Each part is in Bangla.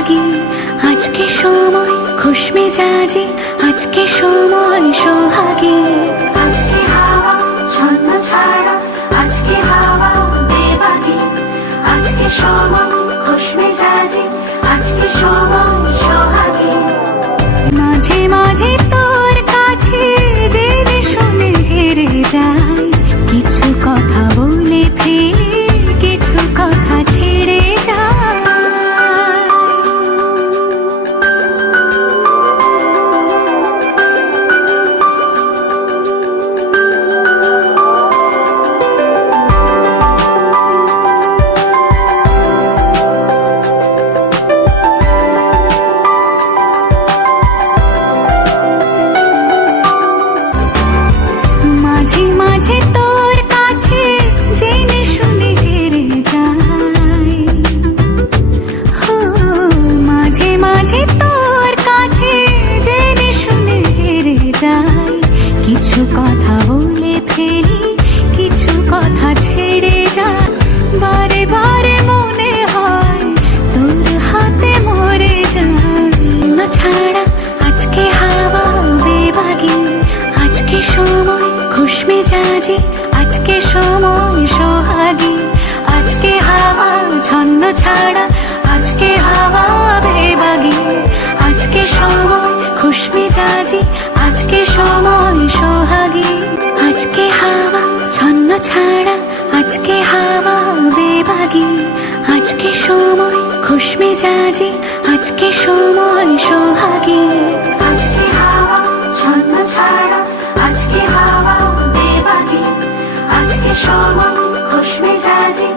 সোহাগী, আজকে সময় খুশ মেজাজি, আজকে সময় সোহাগী। আজকে হাওয়া ছন্ন ছাড়া, আজকে হাওয়া বেবাগী, আজকে সময় খুশ মেজাজি, আজকে সময় সোহাগী। মাঝে মাঝে তোর কাছে জেনে শুনে হেরে যাই, কিছু কথা বলে ফেলি, কিছু কথা ছেড়ে যায়। মাঝে মাঝে তোর কাছে জেনে শুনে হেরে যাই, হো মাঝে মাঝে তোর কাছে জেনে শুনে হেরে যাই, কিছু কথা বলে ফেলি, কিছু কথা ছেড়ে যায়। বারে বারে মনে হয় তোর হাতে মরে যাই, না ছাড়া আজকে হাওয়া বেবাগী, আজকে সময় খুশ মেজাজি, আজকে সময় সোহাগী। আজকে হাওয়া ছন্ন ছাড়া, আজকে হাওয়া বেবাগী, আজকে সময় খুশ মেজাজি, আজকে সময় সোহাগী। আজকে হাওয়া ছন্ন ছাড়া, আজকে হাওয়া বেবাগী, আজকে সময় খুশ মেজাজি, আজকে সময় সোহাগী। আজকে হাওয়া ছন্ন ছাড়া, আজকে হাওয়া বেবাগী, আজকে সময় খুশ মেজাজি,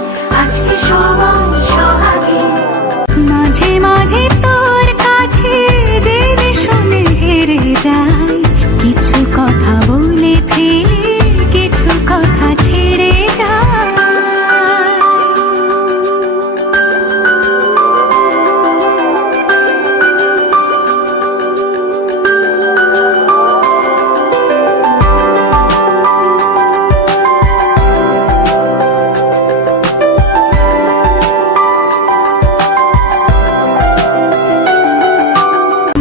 আজকে সময় সোহাগী। মাঝে মাঝে তোর কাছে জেনে শুনে হেরে যাই, কিছু কথা বলে ফেলি, কিছু কথা ছেড়ে যায়।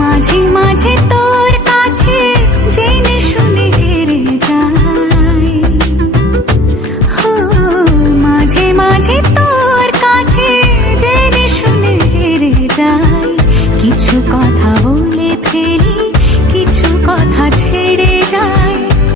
মাঝে মাঝে তোর কাছে জেনে শুনে হেরে যাই, হো মাঝে মাঝে তোর কাছে জেনে শুনে হেরে যাই, কিছু কথা বলে ফেলি,